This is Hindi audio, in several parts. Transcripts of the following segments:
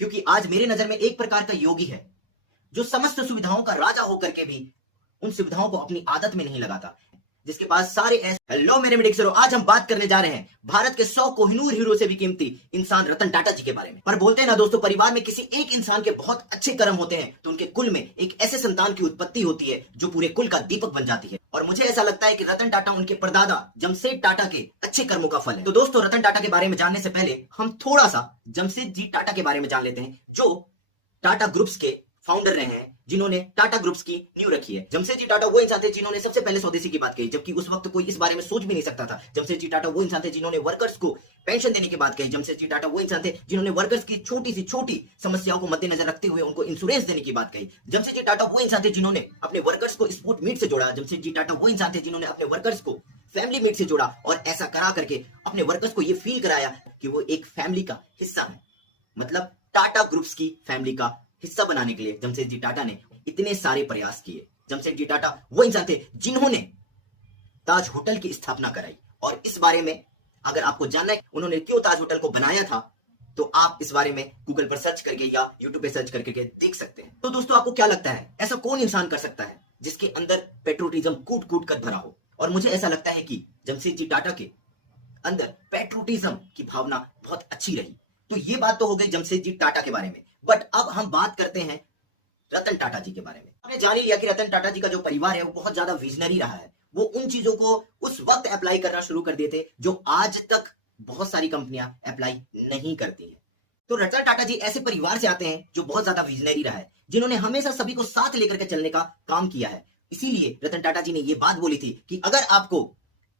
क्योंकि आज मेरे नजर में एक प्रकार का योगी है जो समस्त सुविधाओं का राजा होकर के भी उन सुविधाओं को अपनी आदत में नहीं लगाता, जिसके पास सारे ऐसे। हेलो मेरे मिडिक्सरो, आज हम बात करने जा रहे हैं भारत के 100 कोहिनूर हीरो से भी कीमती इंसान रतन टाटा जी के बारे में। पर बोलते हैं ना दोस्तों, परिवार में किसी एक इंसान के बहुत अच्छे कर्म होते हैं तो उनके कुल में एक ऐसे संतान की उत्पत्ति होती है जो पूरे कुल का दीपक बन जाती है। और मुझे ऐसा लगता है कि रतन टाटा उनके परदादा जमशेद टाटा के अच्छे कर्मों का फल है। तो दोस्तों, रतन टाटा के बारे में जानने से पहले हम थोड़ा सा जमशेद जी टाटा के बारे में जान लेते हैं, जो टाटा ग्रुप्स के फाउंडर रहे हैं, जिन्होंने टाटा ग्रुप्स की नींव रखी है। जमशेद जी टाटा वो इंसान थे जिन्होंने सबसे पहले स्वदेशी की बात कही, जबकि उस वक्त कोई इस बारे में सोच भी नहीं सकता था। जमशेद जी टाटा वो इंसान थे जिन्होंने वर्कर्स को पेंशन देने की बात कही। जमशेद जी टाटा वो इंसान थे जिन्होंने वर्कर्स की छोटी से छोटी समस्याओं को मद्देनजर रखते हुए उनको इंश्योरेंस देने की बात कही। जमशेद जी टाटा वो इंसान थे जिन्होंने अपने वर्कर्स को स्पोर्ट मीट से जोड़ा। जमशेद जी टाटा वो इंसान थे जिन्होंने अपने वर्कर्स को फैमिली मीट से जोड़ा और ऐसा करा करके अपने वर्कर्स को ये फील कराया कि वो एक फैमिली का हिस्सा है। मतलब टाटा ग्रुप्स की फैमिली का हिस्सा बनाने के लिए जमशेद जी टाटा ने इतने सारे प्रयास किए। जमशेद जी टाटा वो इंसान थे जिन्होंने ताज होटल की स्थापना कराई, और इस बारे में अगर आपको जानना है उन्होंने क्यों ताज होटल को बनाया था तो आप इस बारे में गूगल पर सर्च करके या यूट्यूब पे सर्च करके देख सकते हैं। तो दोस्तों, आपको क्या लगता है ऐसा कौन इंसान कर सकता है जिसके अंदर पेट्रोटिज्म कूट कूट कर भरा हो? और मुझे ऐसा लगता है कि जमशेद जी टाटा के अंदर पेट्रोटिज्म की भावना बहुत अच्छी रही। तो ये बात तो हो गई जमशेद जी टाटा के बारे में, बट अब हम बात करते हैं रतन टाटा जी के बारे में। हमने जान ही लिया कि रतन टाटा जी का जो परिवार है वो बहुत ज्यादा विजनरी रहा है। वो उन चीजों को उस वक्त अप्लाई करना शुरू कर दिए थे जो आज तक बहुत सारी कंपनियां अप्लाई नहीं करती हैं। तो रतन टाटा जी ऐसे परिवार से आते हैं जो बहुत ज्यादा विजनरी रहा है, जिन्होंने हमेशा सभी को साथ लेकर के चलने का काम किया है। इसीलिए रतन टाटा जी ने ये बात बोली थी कि अगर आपको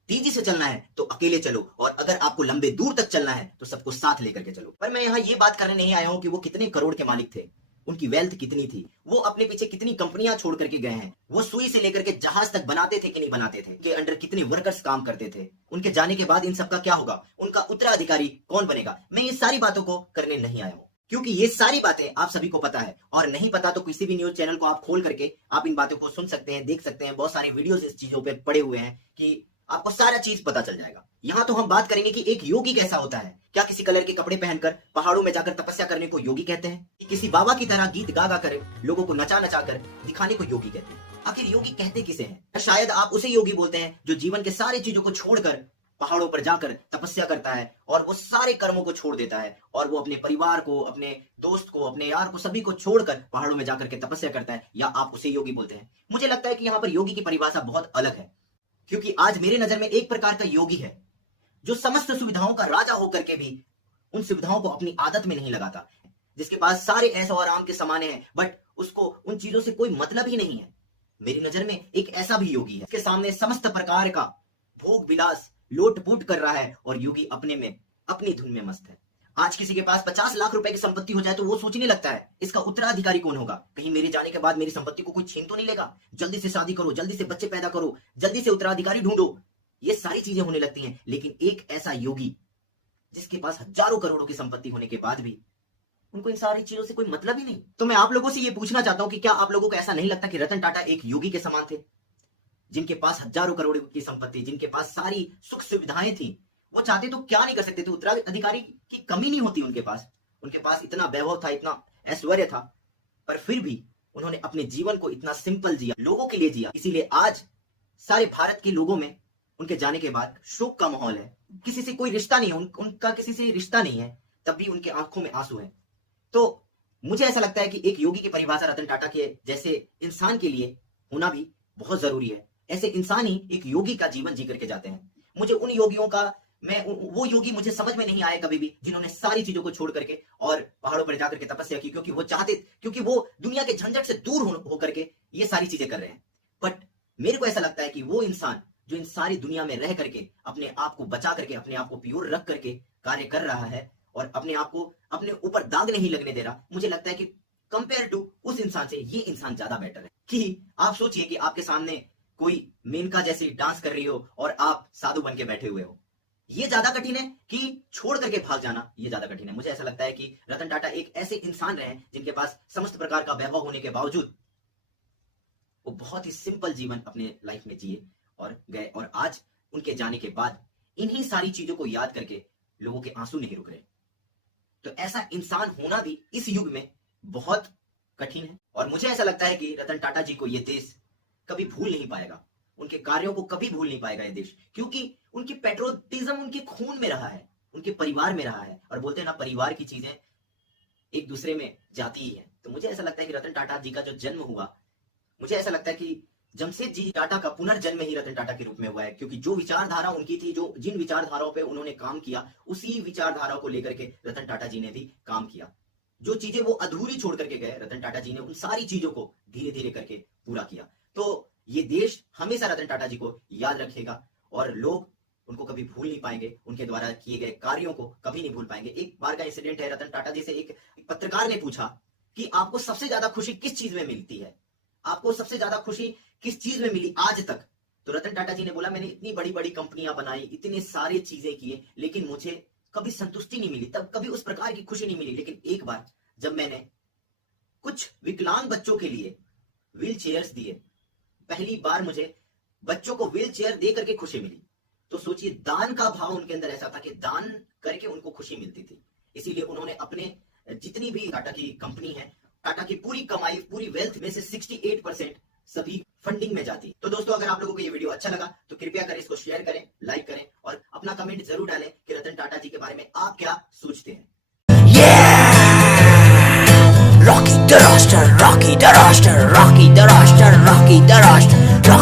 तेजी से चलना है तो अकेले चलो, और अगर आपको लंबे दूर तक चलना है तो सबको साथ लेकर के चलो। पर मैं यहाँ ये बात करने नहीं आया हूं कि वो कितने करोड़ के मालिक थे, उनकी वेल्थ कितनी थी, वो अपने पीछे कितनी कंपनियां छोड़ करके गए हैं, वो सुई से लेकर के जहाज तक बनाते थे कि नहीं बनाते थे, के अंडर कितने वर्कर्स काम करते थे, उनके जाने के बाद इन सबका क्या होगा, उनका उत्तराधिकारी कौन बनेगा। मैं ये सारी बातों को करने नहीं आया हूं, क्योंकि ये सारी बातें आप सभी को पता है, और नहीं पता तो किसी भी न्यूज चैनल को आप खोल करके आप इन बातों को सुन सकते हैं, देख सकते हैं। बहुत सारे वीडियोस इस चीजों पे पड़े हुए हैं कि आपको सारा चीज पता चल जाएगा। यहाँ तो हम बात करेंगे कि एक योगी कैसा होता है। क्या किसी कलर के कपड़े पहनकर पहाड़ों में जाकर तपस्या करने को योगी कहते हैं? कि किसी बाबा की तरह गीत गा गा कर लोगों को नचा नचा कर दिखाने को योगी कहते हैं? आखिर योगी कहते किसे हैं? शायद आप उसे योगी बोलते हैं जो जीवन के सारी चीजों को छोड़कर पहाड़ों पर जाकर तपस्या करता है और वो सारे कर्मों को छोड़ देता है, और वो अपने परिवार को, अपने दोस्त को, अपने यार को, सभी को छोड़कर पहाड़ों में जाकर के तपस्या करता है, या आप उसे योगी बोलते हैं? मुझे लगता है कि यहाँ पर योगी की परिभाषा बहुत अलग है, क्योंकि आज मेरे नजर में एक प्रकार का योगी है जो समस्त सुविधाओं का राजा होकर के भी उन सुविधाओं को अपनी आदत में नहीं लगाता, जिसके पास सारे ऐशो आराम के समाने हैं बट उसको उन चीजों से कोई मतलब ही नहीं है। मेरी नजर में एक ऐसा भी योगी है जिसके सामने समस्त प्रकार का भोग विलास लोटपोट कर रहा है और योगी अपने में अपनी धुन में मस्त है। आज किसी के पास 50 लाख रुपए की संपत्ति हो जाए तो वो सोचने लगता है इसका उत्तराधिकारी कौन होगा, कहीं मेरे जाने के बाद मेरी संपत्ति को कोई छीन तो नहीं लेगा, जल्दी से शादी करो, जल्दी से बच्चे पैदा करो, जल्दी से उत्तराधिकारी ढूंढो। ये सारी चीजें होने लगती हैं। लेकिन एक ऐसा योगी जिसके पास हजारों करोड़ों की संपत्ति होने के बाद भी उनको इन सारी चीजों से कोई मतलब ही नहीं। तो मैं आप लोगों से ये पूछना चाहता हूं कि क्या आप लोगों को ऐसा नहीं लगता कि रतन टाटा एक योगी के समान थे, जिनके पास हजारों करोड़ की संपत्ति, जिनके पास सारी सुख सुविधाएं थी, वो चाहते तो क्या नहीं कर सकते थे। उत्तराधिकारी की कमी नहीं होती उनके पास इतना वैभव था, इतना ऐश्वर्य था, पर फिर भी उन्होंने अपने जीवन को इतना सिंपल जिया, लोगों के लिए जिया। इसीलिए आज सारे भारत के लोगों में उनके जाने के बाद शोक का माहौल है। किसी से कोई रिश्ता नहीं है, उनका किसी से रिश्ता नहीं है, तब भी उनके आंखों में आंसू है। तो मुझे ऐसा लगता है कि एक योगी की परिभाषा रतन टाटा के जैसे इंसान के लिए होना भी बहुत जरूरी है। ऐसे इंसान ही एक योगी का जीवन जी करके जाते हैं। मुझे उन योगियों का वो योगी मुझे समझ में नहीं आए कभी भी जिन्होंने सारी चीजों को छोड़ करके और पहाड़ों पर जाकर के तपस्या की, क्योंकि वो दुनिया के झंझट से दूर होकर के ये सारी चीजें कर रहे हैं। बट मेरे को ऐसा लगता है कि वो इंसान जो इन सारी दुनिया में रह करके अपने आप को बचा करके, अपने आप को प्योर रख करके कार्य कर रहा है और अपने आप को अपने ऊपर दाग नहीं लगने दे रहा, मुझे लगता है कि कंपेयर टू उस इंसान से ये इंसान ज्यादा बेटर है। कि आप सोचिए कि आपके सामने कोई मेनका जैसी डांस कर रही हो और आप साधु बन के बैठे हुए हो, ये ज्यादा कठिन है कि छोड़ करके भाग जाना, ये ज्यादा कठिन है। मुझे ऐसा लगता है कि रतन टाटा एक ऐसे इंसान रहे जिनके पास समस्त प्रकार का वैभव होने के बावजूद वो बहुत ही सिंपल जीवन अपने लाइफ में जिए और गए, और आज उनके जाने के बाद इन्हीं सारी चीजों को याद करके लोगों के आंसू नहीं रुक रहे। तो ऐसा इंसान होना भी इस युग में बहुत कठिन है। और मुझे ऐसा लगता है कि रतन टाटा जी को ये देश कभी भूल नहीं पाएगा, उनके कार्यों को कभी भूल नहीं पाएगा ये देश, क्योंकि उनकी पेट्रोटिज्म उनके खून में रहा है, उनके परिवार में रहा है। और बोलते हैं ना, परिवार की चीजें एक दूसरे में जाती ही है। तो मुझे ऐसा लगता है कि रतन टाटा जी का जो जन्म हुआ, मुझे ऐसा लगता है कि जमशेदजी टाटा का पुनर्जन्म ही रतन टाटा के रूप में हुआ है, क्योंकि जो विचारधारा उनकी थी, जो जिन विचारधाराओं पे उन्होंने काम किया, उसी विचारधाराओं को लेकर के रतन टाटा जी ने भी काम किया। जो चीजें वो अधूरी छोड़ करके गए, रतन टाटा जी ने उन सारी चीजों को धीरे धीरे करके पूरा किया। तो ये देश हमेशा रतन टाटा जी को याद रखेगा और लोग उनको कभी भूल नहीं पाएंगे, उनके द्वारा किए गए कार्यों को कभी नहीं भूल पाएंगे। एक बार का इंसिडेंट है, रतन टाटा जी से एक पत्रकार ने पूछा कि आपको सबसे ज्यादा खुशी किस चीज में मिलती है, आपको सबसे ज्यादा खुशी किस चीज में मिली आज तक? तो रतन टाटा जी ने बोला, मैंने इतनी बड़ी बड़ी कंपनियां बनाई, इतने सारे चीजें किए, लेकिन मुझे कभी संतुष्टि नहीं मिली, तब कभी उस प्रकार की खुशी नहीं मिली। लेकिन एक बार जब मैंने कुछ विकलांग बच्चों के लिए व्हील चेयर्स दिए, पहली बार मुझे बच्चों को व्हील चेयर दे करके खुशी मिली। तो सोचिए, दान का भाव उनके अंदर ऐसा था कि दान करके उनको खुशी मिलती थी। इसीलिए उन्होंने अपने जितनी भी टाटा की कंपनी है, टाटा की पूरी कमाई, पूरी वेल्थ में से 68% सभी फंडिंग में जाती। तो दोस्तों, अगर आप लोगों को ये वीडियो अच्छा लगा तो कृपया करें, इसको शेयर करें, लाइक करें और अपना कमेंट जरूर डालें कि रतन टाटा जी के बारे में आप क्या सोचते हैं। Rocky the Roster, Rocky the Roster, Rocky the Roster, Rocky the Roster.